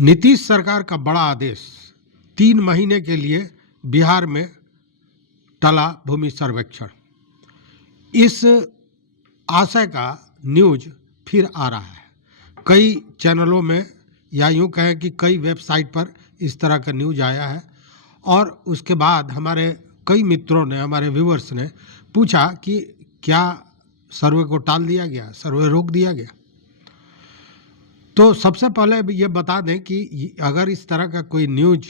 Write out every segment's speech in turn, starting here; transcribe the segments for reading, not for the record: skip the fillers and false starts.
नीतीश सरकार का बड़ा आदेश, 3 महीने के लिए बिहार में टला भूमि सर्वेक्षण। इस आशय का न्यूज फिर आ रहा है। कई चैनलों में या यूं कहें कि कई वेबसाइट पर इस तरह का न्यूज आया है और उसके बाद हमारे कई मित्रों ने, हमारे व्यूअर्स ने पूछा कि क्या सर्वे को टाल दिया गया, सर्वे रोक दिया गया। तो सबसे पहले ये बता दें कि अगर इस तरह का कोई न्यूज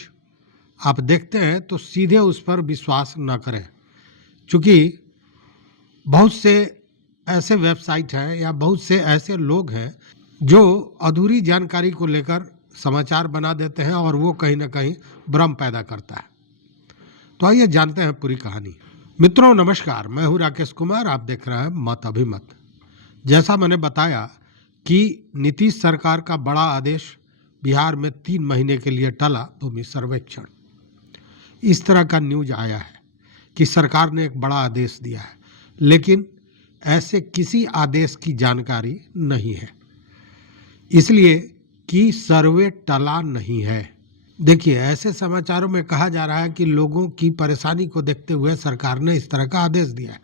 आप देखते हैं तो सीधे उस पर विश्वास न करें, क्योंकि बहुत से ऐसे वेबसाइट हैं या बहुत से ऐसे लोग हैं जो अधूरी जानकारी को लेकर समाचार बना देते हैं और वो कहीं ना कहीं भ्रम पैदा करता है। तो आइए जानते हैं पूरी कहानी। मित्रों नमस्कार, मैं हूं राकेश कुमार, आप देख रहे हैं मत अभिमत। जैसा मैंने बताया कि नीतीश सरकार का बड़ा आदेश, बिहार में 3 महीने के लिए टला भूमि सर्वेक्षण। इस तरह का न्यूज आया है कि सरकार ने एक बड़ा आदेश दिया है, लेकिन ऐसे किसी आदेश की जानकारी नहीं है, इसलिए कि सर्वे टला नहीं है। देखिए, ऐसे समाचारों में कहा जा रहा है कि लोगों की परेशानी को देखते हुए सरकार ने इस तरह का आदेश दिया है।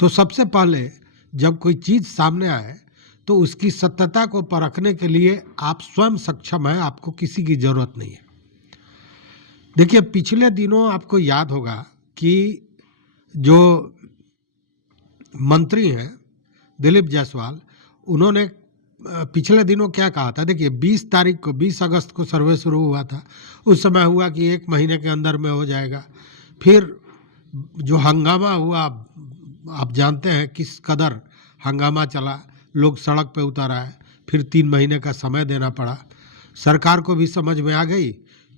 तो सबसे पहले जब कोई चीज़ सामने आए तो उसकी सत्यता को परखने के लिए आप स्वयं सक्षम हैं, आपको किसी की ज़रूरत नहीं है। देखिए, पिछले दिनों आपको याद होगा कि जो मंत्री हैं दिलीप जायसवाल, उन्होंने पिछले दिनों क्या कहा था। देखिए, 20 अगस्त को सर्वे शुरू हुआ था। उस समय हुआ कि 1 महीने के अंदर में हो जाएगा। फिर जो हंगामा हुआ, आप जानते हैं किस कदर हंगामा चला, लोग सड़क पे उतर आए। फिर 3 महीने का समय देना पड़ा। सरकार को भी समझ में आ गई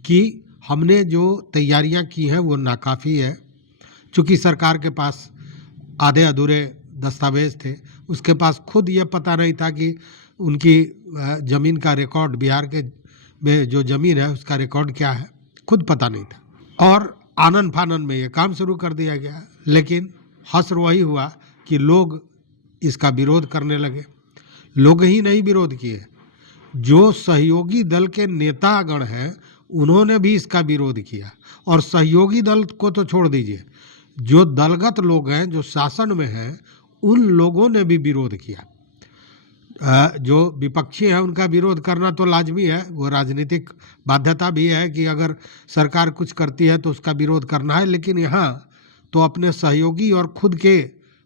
कि हमने जो तैयारियां की हैं वो नाकाफ़ी है, चूँकि सरकार के पास आधे अधूरे दस्तावेज थे। उसके पास खुद ये पता नहीं था कि उनकी ज़मीन का रिकॉर्ड, बिहार के में जो ज़मीन है उसका रिकॉर्ड क्या है, खुद पता नहीं था। और आनन फानन में ये काम शुरू कर दिया गया। लेकिन हश्र वही हुआ कि लोग इसका विरोध करने लगे। लोग ही नहीं विरोध किए, जो सहयोगी दल के नेतागण हैं उन्होंने भी इसका विरोध किया। और सहयोगी दल को तो छोड़ दीजिए, जो दलगत लोग हैं, जो शासन में हैं, उन लोगों ने भी विरोध किया। जो विपक्षी हैं उनका विरोध करना तो लाजमी है, वो राजनीतिक बाध्यता भी है कि अगर सरकार कुछ करती है तो उसका विरोध करना है। लेकिन यहाँ तो अपने सहयोगी और खुद के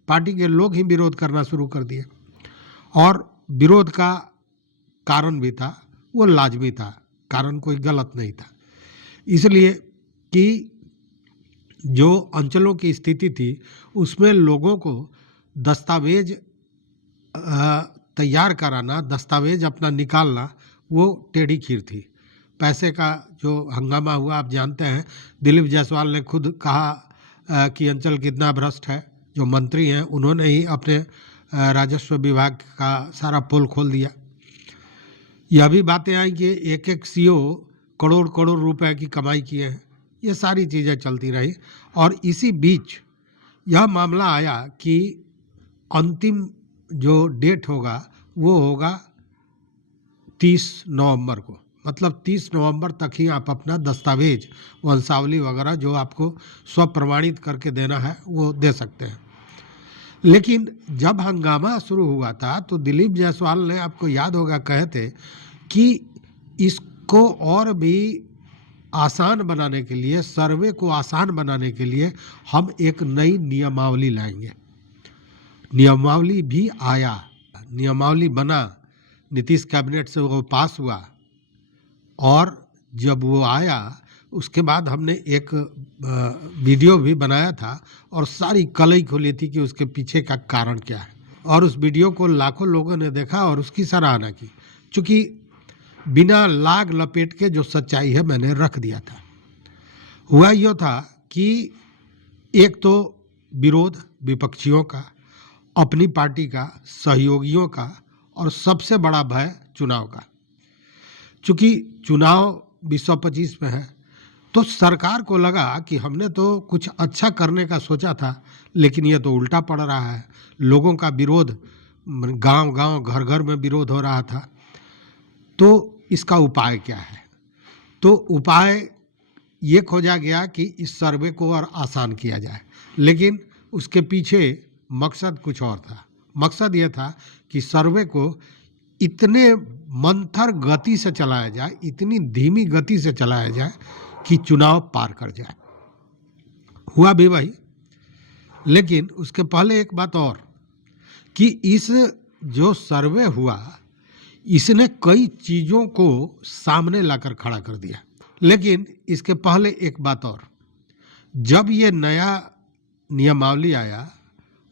पार्टी के लोग ही विरोध करना शुरू कर दिए। और विरोध का कारण भी था, वो लाजमी था, कारण कोई गलत नहीं था। इसलिए कि जो अंचलों की स्थिति थी उसमें लोगों को दस्तावेज तैयार कराना, दस्तावेज अपना निकालना, वो टेढ़ी खीर थी। पैसे का जो हंगामा हुआ आप जानते हैं। दिलीप जायसवाल ने खुद कहा कि अंचल कितना भ्रष्ट है। जो मंत्री हैं उन्होंने ही अपने राजस्व विभाग का सारा पोल खोल दिया। यह भी बातें आई कि एक सीओ करोड़ करोड़ रुपए की कमाई किए हैं। ये सारी चीज़ें चलती रही और इसी बीच यह मामला आया कि अंतिम जो डेट होगा वो होगा 30 नवंबर को। मतलब 30 नवंबर तक ही आप अपना दस्तावेज, वंशावली वगैरह जो आपको स्वप्रमाणित करके देना है वो दे सकते हैं। लेकिन जब हंगामा शुरू हुआ था तो दिलीप जायसवाल ने, आपको याद होगा, कहे थे कि इसको और भी आसान बनाने के लिए, सर्वे को आसान बनाने के लिए हम एक नई नियमावली लाएंगे। नियमावली भी आया, नियमावली बना, नीतीश कैबिनेट से वो पास हुआ। और जब वो आया उसके बाद हमने एक वीडियो भी बनाया था और सारी कलई खोली थी कि उसके पीछे का कारण क्या है। और उस वीडियो को लाखों लोगों ने देखा और उसकी सराहना की, चूँकि बिना लाग लपेट के जो सच्चाई है मैंने रख दिया था। हुआ यो था कि एक तो विरोध विपक्षियों का, अपनी पार्टी का, सहयोगियों का, और सबसे बड़ा भय चुनाव का। चूँकि चुनाव 2025 में है तो सरकार को लगा कि हमने तो कुछ अच्छा करने का सोचा था, लेकिन ये तो उल्टा पड़ रहा है। लोगों का विरोध, गांव-गांव, घर-घर में विरोध हो रहा था। तो इसका उपाय क्या है। तो उपाय ये खोजा गया कि इस सर्वे को और आसान किया जाए, लेकिन उसके पीछे मकसद कुछ और था। मकसद ये था कि सर्वे को इतने मंथर गति से चलाया जाए, इतनी धीमी गति से चलाया जाए कि चुनाव पार कर जाए। हुआ भी वही, लेकिन उसके पहले एक बात और कि इस जो सर्वे हुआ इसने कई चीज़ों को सामने लाकर खड़ा कर दिया। लेकिन इसके पहले एक बात और, जब ये नया नियमावली आया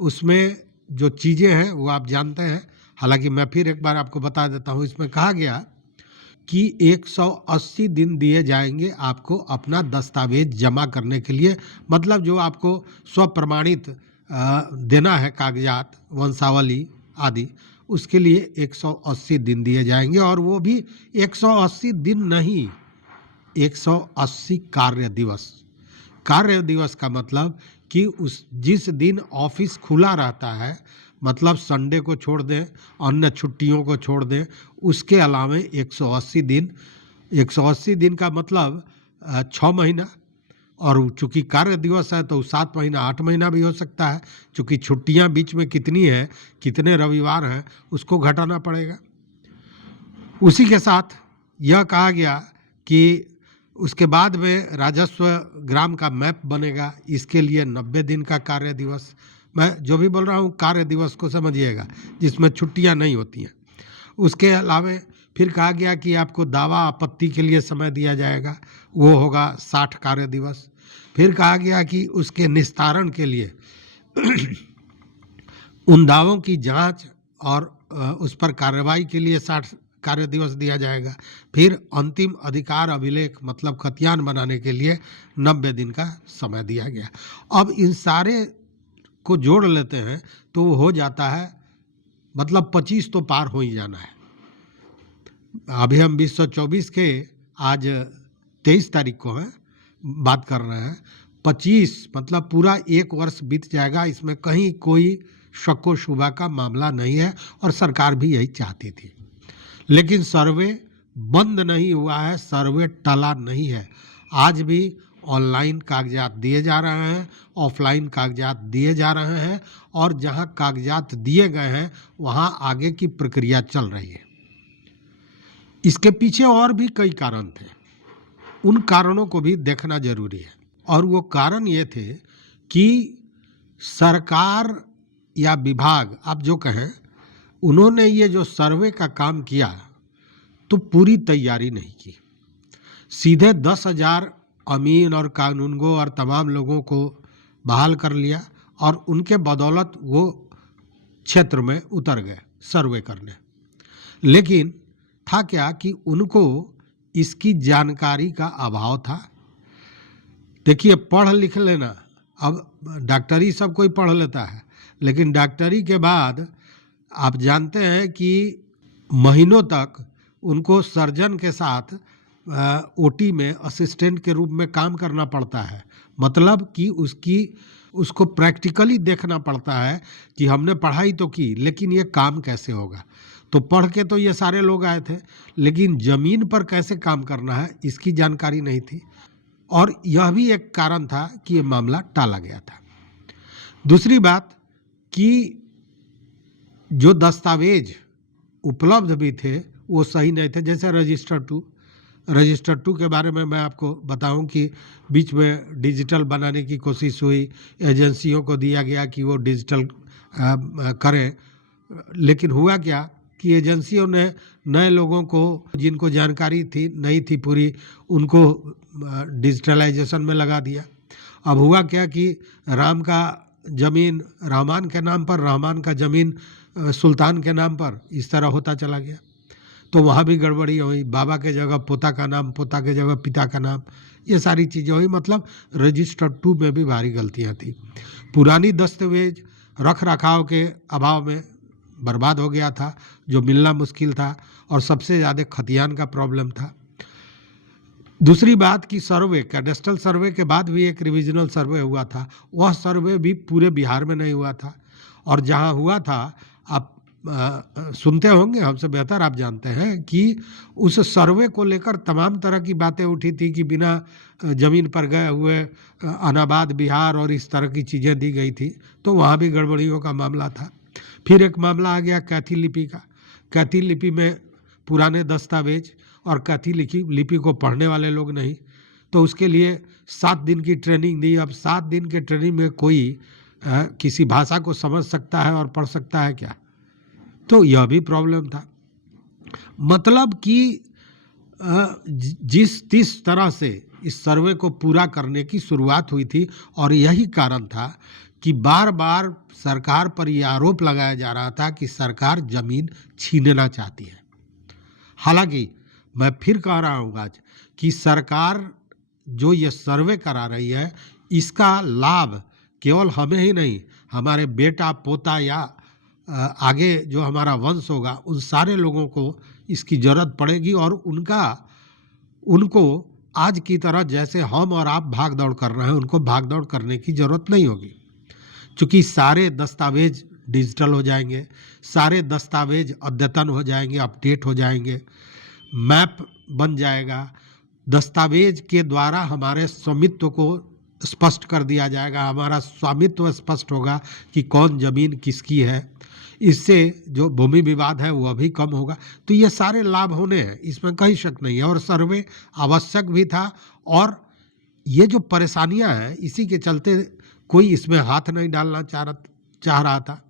उसमें जो चीज़ें हैं वो आप जानते हैं, हालांकि मैं फिर एक बार आपको बता देता हूँ। इसमें कहा गया कि 180 दिन दिए जाएंगे आपको अपना दस्तावेज जमा करने के लिए, मतलब जो आपको स्वप्रमाणित देना है कागजात, वंशावली आदि, उसके लिए 180 दिन दिए जाएंगे। और वो भी 180 दिन नहीं, 180 कार्य दिवस। कार्य दिवस का मतलब कि उस जिस दिन ऑफिस खुला रहता है, मतलब संडे को छोड़ दें, अन्य छुट्टियों को छोड़ दें, उसके अलावे 180 दिन। 180 दिन का मतलब 6 महीना, और चूंकि कार्य दिवस है तो 7 महीना 8 महीना भी हो सकता है, चूंकि छुट्टियां बीच में कितनी है, कितने रविवार हैं, उसको घटाना पड़ेगा। उसी के साथ यह कहा गया कि उसके बाद में राजस्व ग्राम का मैप बनेगा, इसके लिए 90 दिन का कार्य दिवस। मैं जो भी बोल रहा हूँ कार्य दिवस को समझिएगा, जिसमें छुट्टियां नहीं होती हैं। उसके अलावे फिर कहा गया कि आपको दावा आपत्ति के लिए समय दिया जाएगा, वो होगा 60 कार्य दिवस। फिर कहा गया कि उसके निस्तारण के लिए उन दावों की जांच और उस पर कार्रवाई के लिए 60 कार्य दिवस दिया जाएगा। फिर अंतिम अधिकार अभिलेख मतलब खतियान बनाने के लिए 90 दिन का समय दिया गया। अब इन सारे को जोड़ लेते हैं तो वो हो जाता है, मतलब 25 तो पार हो ही जाना है। अभी हम 2024 के आज 23 तारीख को हैं, बात कर रहे हैं। 25 मतलब पूरा एक वर्ष बीत जाएगा, इसमें कहीं कोई शक्को शुबा का मामला नहीं है, और सरकार भी यही चाहती थी। लेकिन सर्वे बंद नहीं हुआ है, सर्वे टला नहीं है। आज भी ऑनलाइन कागजात दिए जा रहे हैं, ऑफलाइन कागजात दिए जा रहे हैं, और जहां कागजात दिए गए हैं वहां आगे की प्रक्रिया चल रही है। इसके पीछे और भी कई कारण थे, उन कारणों को भी देखना जरूरी है। और वो कारण ये थे कि सरकार या विभाग, आप जो कहें, उन्होंने ये जो सर्वे का काम किया तो पूरी तैयारी नहीं की। सीधे 10,000 अमीन और कानूनगो और तमाम लोगों को बहाल कर लिया, और उनके बदौलत वो क्षेत्र में उतर गए सर्वे करने। लेकिन था क्या कि उनको इसकी जानकारी का अभाव था। देखिए, पढ़ लिख लेना, अब डॉक्टरी सब कोई पढ़ लेता है, लेकिन डॉक्टरी के बाद आप जानते हैं कि महीनों तक उनको सर्जन के साथ ओटी में असिस्टेंट के रूप में काम करना पड़ता है। मतलब कि उसको प्रैक्टिकली देखना पड़ता है कि हमने पढ़ाई तो की, लेकिन ये काम कैसे होगा। तो पढ़ के तो ये सारे लोग आए थे, लेकिन ज़मीन पर कैसे काम करना है इसकी जानकारी नहीं थी, और यह भी एक कारण था कि ये मामला टाला गया था। दूसरी बात कि जो दस्तावेज उपलब्ध भी थे वो सही नहीं थे। जैसे रजिस्टर टू के बारे में मैं आपको बताऊं कि बीच में डिजिटल बनाने की कोशिश हुई, एजेंसियों को दिया गया कि वो डिजिटल करें, लेकिन हुआ क्या कि एजेंसियों ने नए लोगों को, जिनको जानकारी थी नहीं थी पूरी, उनको डिजिटलाइजेशन में लगा दिया। अब हुआ क्या कि राम का ज़मीन रहमान के नाम पर, रहमान का ज़मीन सुल्तान के नाम पर, इस तरह होता चला गया। तो वहाँ भी गड़बड़ी हुई, बाबा के जगह पोता का नाम, पोता के जगह पिता का नाम, ये सारी चीज़ें हुई। मतलब रजिस्टर 2 में भी भारी गलतियाँ थी। पुरानी दस्तावेज रख रखाव के अभाव में बर्बाद हो गया था, जो मिलना मुश्किल था, और सबसे ज़्यादा खतियान का प्रॉब्लम था। दूसरी बात कि सर्वे, कैडेस्ट्रल सर्वे के बाद भी एक रिविजनल सर्वे हुआ था, वह सर्वे भी पूरे बिहार में नहीं हुआ था, और जहाँ हुआ था, अब सुनते होंगे, हमसे बेहतर आप जानते हैं कि उस सर्वे को लेकर तमाम तरह की बातें उठी थी कि बिना ज़मीन पर गए हुए अनाबाद बिहार और इस तरह की चीज़ें दी गई थी, तो वहाँ भी गड़बड़ियों का मामला था। फिर एक मामला आ गया कैथी लिपि का। कैथी लिपि में पुराने दस्तावेज और कैथी लिपि को पढ़ने वाले लोग नहीं, तो उसके लिए 7 दिन की ट्रेनिंग दी। अब 7 दिन के ट्रेनिंग में कोई किसी भाषा को समझ सकता है और पढ़ सकता है क्या? तो यह भी प्रॉब्लम था। मतलब कि जिस तरह से इस सर्वे को पूरा करने की शुरुआत हुई थी, और यही कारण था कि बार बार सरकार पर यह आरोप लगाया जा रहा था कि सरकार जमीन छीनना चाहती है। हालांकि मैं फिर कह रहा हूँ आज कि सरकार जो ये सर्वे करा रही है, इसका लाभ केवल हमें ही नहीं, हमारे बेटा पोता या आगे जो हमारा वंश होगा, उन सारे लोगों को इसकी ज़रूरत पड़ेगी। और उनको आज की तरह जैसे हम और आप भाग दौड़ कर रहे हैं, उनको भाग दौड़ करने की ज़रूरत नहीं होगी, क्योंकि सारे दस्तावेज डिजिटल हो जाएंगे, सारे दस्तावेज अद्यतन हो जाएंगे, अपडेट हो जाएंगे, मैप बन जाएगा, दस्तावेज के द्वारा हमारे स्वामित्व को स्पष्ट कर दिया जाएगा, हमारा स्वामित्व स्पष्ट होगा कि कौन ज़मीन किसकी है। इससे जो भूमि विवाद है वह भी कम होगा। तो ये सारे लाभ होने हैं, इसमें कहीं शक नहीं है। और सर्वे आवश्यक भी था, और ये जो परेशानियां हैं इसी के चलते कोई इसमें हाथ नहीं डालना चाह रहा था।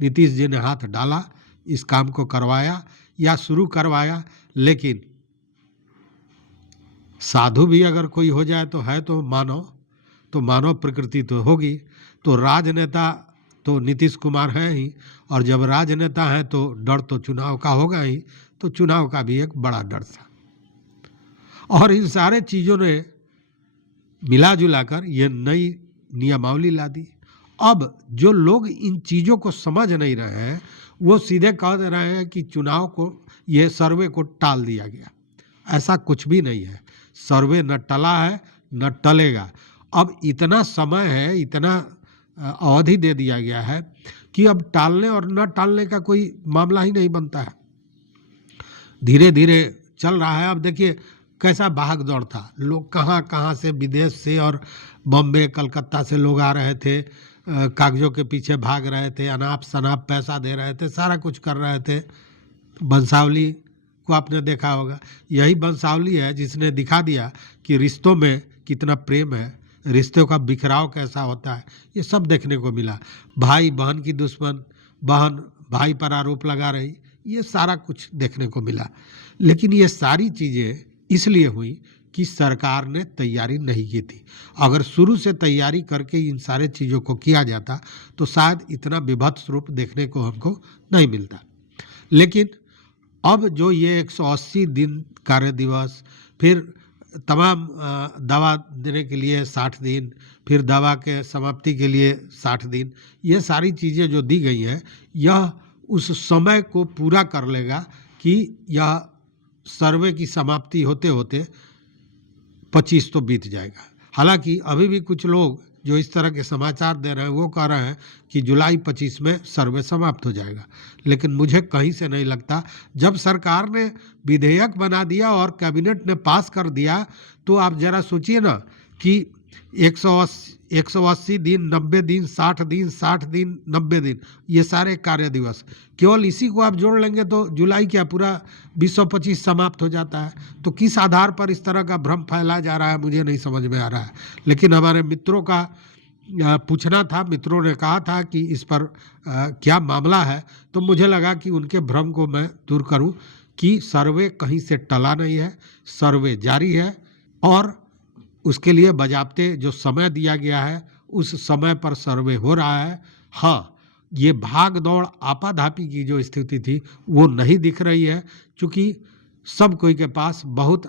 नीतीश जी ने हाथ डाला, इस काम को करवाया या शुरू करवाया। लेकिन साधु भी अगर कोई हो जाए तो है तो मानव प्रकृति तो होगी। तो राजनेता तो नीतीश कुमार हैं ही, और जब राजनेता हैं तो डर तो चुनाव का होगा ही। तो चुनाव का भी एक बड़ा डर था, और इन सारे चीज़ों ने मिला जुला कर ये नई नियमावली ला दी। अब जो लोग इन चीज़ों को समझ नहीं रहे हैं, वो सीधे कह दे रहे हैं कि चुनाव को, ये सर्वे को टाल दिया गया। ऐसा कुछ भी नहीं है। सर्वे न टला है न टलेगा। अब इतना समय है, इतना अवधि दे दिया गया है कि अब टालने और न टालने का कोई मामला ही नहीं बनता है। धीरे धीरे चल रहा है। अब देखिए कैसा भाग दौड़ था, लोग कहाँ कहाँ से, विदेश से और बॉम्बे कलकत्ता से लोग आ रहे थे, कागजों के पीछे भाग रहे थे, अनाप शनाप पैसा दे रहे थे, सारा कुछ कर रहे थे। बंसावली को आपने देखा होगा, यही बंसावली है जिसने दिखा दिया कि रिश्तों में कितना प्रेम है, रिश्तों का बिखराव कैसा होता है। ये सब देखने को मिला। भाई बहन की दुश्मन, बहन भाई पर आरोप लगा रही, ये सारा कुछ देखने को मिला। लेकिन ये सारी चीज़ें इसलिए हुई कि सरकार ने तैयारी नहीं की थी। अगर शुरू से तैयारी करके इन सारे चीज़ों को किया जाता तो शायद इतना विभत्स रूप देखने को हमको नहीं मिलता। लेकिन अब जो ये 180 दिन कार्य दिवस, फिर तमाम दवा देने के लिए 60 दिन, फिर दवा के समाप्ति के लिए 60 दिन, ये सारी चीज़ें जो दी गई हैं, यह उस समय को पूरा कर लेगा कि यह सर्वे की समाप्ति होते होते 25 तो बीत जाएगा। हालांकि अभी भी कुछ लोग जो इस तरह के समाचार दे रहे हैं वो कह रहे हैं कि जुलाई 25 में सर्वे समाप्त हो जाएगा। लेकिन मुझे कहीं से नहीं लगता। जब सरकार ने विधेयक बना दिया और कैबिनेट ने पास कर दिया, तो आप जरा सोचिए ना कि 180 दिन, 90 दिन, 60 दिन, 60 दिन, 90 दिन, ये सारे कार्य दिवस, केवल इसी को आप जोड़ लेंगे तो जुलाई क्या पूरा 2025 समाप्त हो जाता है। तो किस आधार पर इस तरह का भ्रम फैलाया जा रहा है, मुझे नहीं समझ में आ रहा है। लेकिन हमारे मित्रों का पूछना था, मित्रों ने कहा था कि इस पर क्या मामला है, तो मुझे लगा कि उनके भ्रम को मैं दूर करूं कि सर्वे कहीं से टला नहीं है, सर्वे जारी है, और उसके लिए बजाबते जो समय दिया गया है उस समय पर सर्वे हो रहा है। हाँ, ये भाग दौड़ आपाधापी की जो स्थिति थी वो नहीं दिख रही है, क्योंकि सब कोई के पास बहुत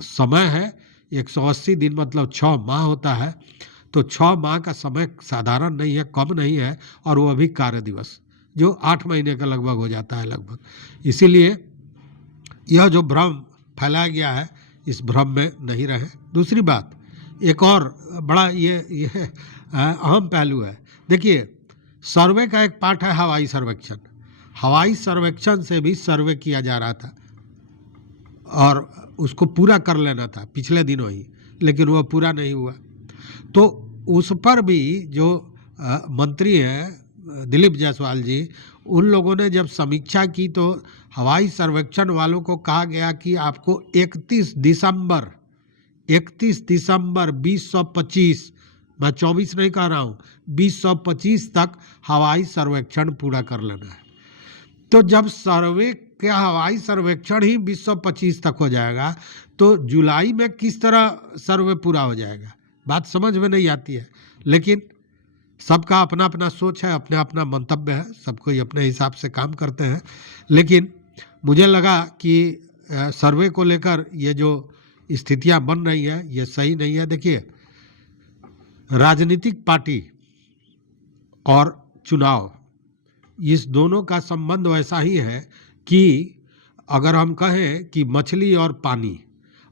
समय है। 180 दिन मतलब 6 माह होता है, तो 6 माह का समय साधारण नहीं है, कम नहीं है, और वो अभी कार्य दिवस जो 8 महीने का लगभग हो जाता है लगभग। इसीलिए यह जो भ्रम फैलाया गया है, इस भ्रम में नहीं रहे। दूसरी बात, एक और बड़ा ये अहम पहलू है। देखिए, सर्वे का एक पार्ट है हवाई सर्वेक्षण। हवाई सर्वेक्षण से भी सर्वे किया जा रहा था और उसको पूरा कर लेना था पिछले दिनों ही, लेकिन वह पूरा नहीं हुआ। तो उस पर भी जो मंत्री हैं दिलीप जायसवाल जी, उन लोगों ने जब समीक्षा की तो हवाई सर्वेक्षण वालों को कहा गया कि आपको 31 दिसंबर 2025, मैं 24 नहीं कह रहा हूँ, 2025 तक हवाई सर्वेक्षण पूरा कर लेना है। तो जब सर्वे क्या हवाई सर्वेक्षण ही 2025 तक हो जाएगा तो जुलाई में किस तरह सर्वे पूरा हो जाएगा, बात समझ में नहीं आती है। लेकिन सबका अपना अपना सोच है, अपना अपना मंतव्य है, सब कोई अपने हिसाब से काम करते हैं। लेकिन मुझे लगा कि सर्वे को लेकर ये जो स्थितियां बन रही है ये सही नहीं है। देखिए, राजनीतिक पार्टी और चुनाव, इस दोनों का संबंध वैसा ही है कि अगर हम कहें कि मछली और पानी,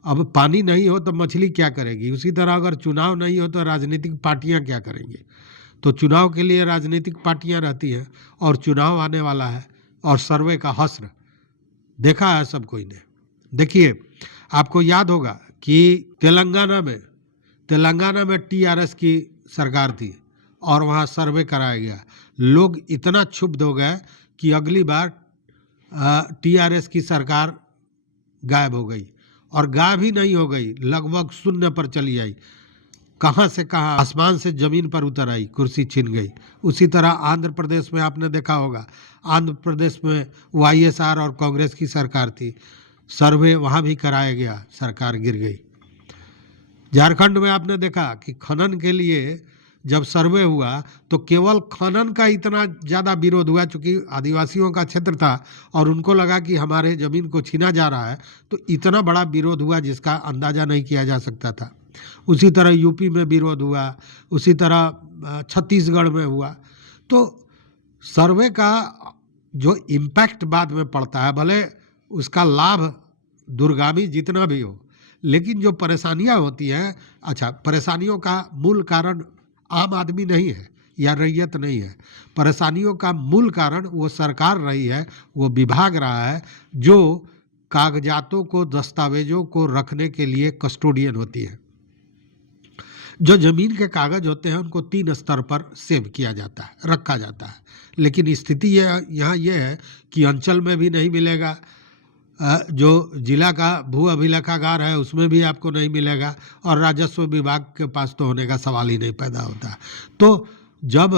अब पानी नहीं हो तो मछली क्या करेगी, उसी तरह अगर चुनाव नहीं हो तो राजनीतिक पार्टियां क्या करेंगी। तो चुनाव के लिए राजनीतिक पार्टियां रहती हैं और चुनाव आने वाला है और सर्वे का हश्र देखा है सब कोई ने। देखिए, आपको याद होगा कि तेलंगाना में टीआरएस की सरकार थी और वहाँ सर्वे कराया गया। लोग इतना क्षुब्ध हो गए कि अगली बार टीआरएस की सरकार गायब हो गई, और गायब ही नहीं हो गई, लगभग शून्य पर चली आई। कहाँ से कहाँ, आसमान से जमीन पर उतर आई, कुर्सी छीन गई। उसी तरह आंध्र प्रदेश में आपने देखा होगा, आंध्र प्रदेश में वाईएसआर और कांग्रेस की सरकार थी, सर्वे वहाँ भी कराया गया, सरकार गिर गई। झारखंड में आपने देखा कि खनन के लिए जब सर्वे हुआ तो केवल खनन का इतना ज़्यादा विरोध हुआ, चूँकि आदिवासियों का क्षेत्र था और उनको लगा कि हमारे ज़मीन को छीना जा रहा है, तो इतना बड़ा विरोध हुआ जिसका अंदाज़ा नहीं किया जा सकता था। उसी तरह यूपी में विरोध हुआ, उसी तरह छत्तीसगढ़ में हुआ। तो सर्वे का जो इम्पैक्ट बाद में पड़ता है, भले उसका लाभ दूरगामी जितना भी हो, लेकिन जो परेशानियां होती हैं, अच्छा, परेशानियों का मूल कारण आम आदमी नहीं है या रैयत नहीं है, परेशानियों का मूल कारण वो सरकार रही है, वो विभाग रहा है जो कागजातों को, दस्तावेजों को रखने के लिए कस्टोडियन होती है। जो ज़मीन के कागज़ होते हैं उनको 3 स्तर पर सेव किया जाता है, रखा जाता है। लेकिन स्थिति यहाँ ये है कि अंचल में भी नहीं मिलेगा, जो जिला का भू अभिलेखागार है उसमें भी आपको नहीं मिलेगा, और राजस्व विभाग के पास तो होने का सवाल ही नहीं पैदा होता। तो जब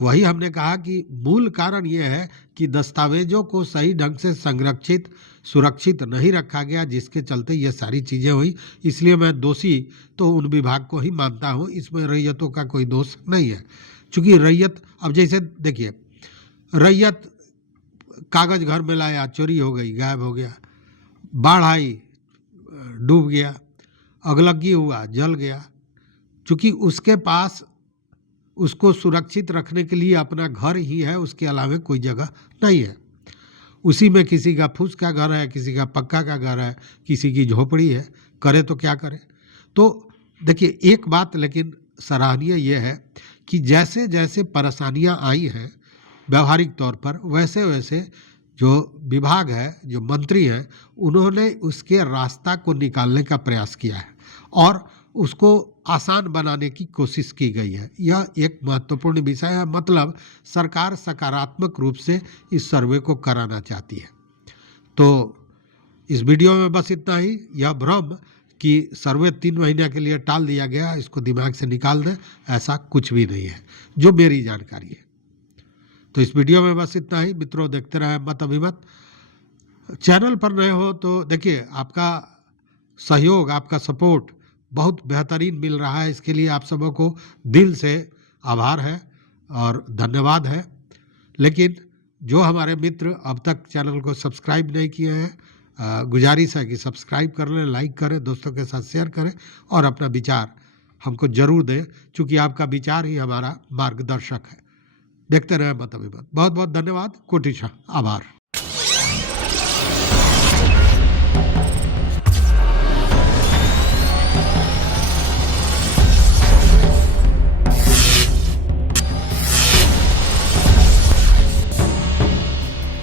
वही हमने कहा कि मूल कारण ये है कि दस्तावेजों को सही ढंग से संरक्षित, सुरक्षित नहीं रखा गया, जिसके चलते ये सारी चीज़ें हुई। इसलिए मैं दोषी तो उन विभाग को ही मानता हूँ, इसमें रैयतों का कोई दोष नहीं है। चूँकि रैयत, अब जैसे देखिए, रैयत कागज़ घर में लाया, चोरी हो गई, गायब हो गया, बाढ़ आई, डूब गया, अगलगी हुआ, जल गया। चूँकि उसके पास उसको सुरक्षित रखने के लिए अपना घर ही है, उसके अलावा कोई जगह नहीं है। उसी में किसी का फूस का घर है, किसी का पक्का का घर है, किसी की झोपड़ी है, करे तो क्या करे। तो देखिए, एक बात लेकिन सराहनीय ये है कि जैसे जैसे परेशानियां आई हैं व्यवहारिक तौर पर, वैसे वैसे जो विभाग है, जो मंत्री हैं, उन्होंने उसके रास्ता को निकालने का प्रयास किया है और उसको आसान बनाने की कोशिश की गई है। यह एक महत्वपूर्ण विषय है। मतलब सरकार सकारात्मक रूप से इस सर्वे को कराना चाहती है। तो इस वीडियो में बस इतना ही। यह भ्रम कि सर्वे 3 महीने के लिए टाल दिया गया, इसको दिमाग से निकाल दें, ऐसा कुछ भी नहीं है, जो मेरी जानकारी है। तो इस वीडियो में बस इतना ही। मित्रों, देखते रहें मत अभिमत। चैनल पर नए हो तो देखिए, आपका सहयोग, आपका सपोर्ट बहुत बेहतरीन मिल रहा है। इसके लिए आप सबों को दिल से आभार है और धन्यवाद है। लेकिन जो हमारे मित्र अब तक चैनल को सब्सक्राइब नहीं किए हैं, गुजारिश है कि सब्सक्राइब कर लें, लाइक करें, दोस्तों के साथ शेयर करें और अपना विचार हमको जरूर दें, क्योंकि आपका विचार ही हमारा मार्गदर्शक है। देखते रहें मत अभिमत। बहुत बहुत धन्यवाद, कोटिशा आभार।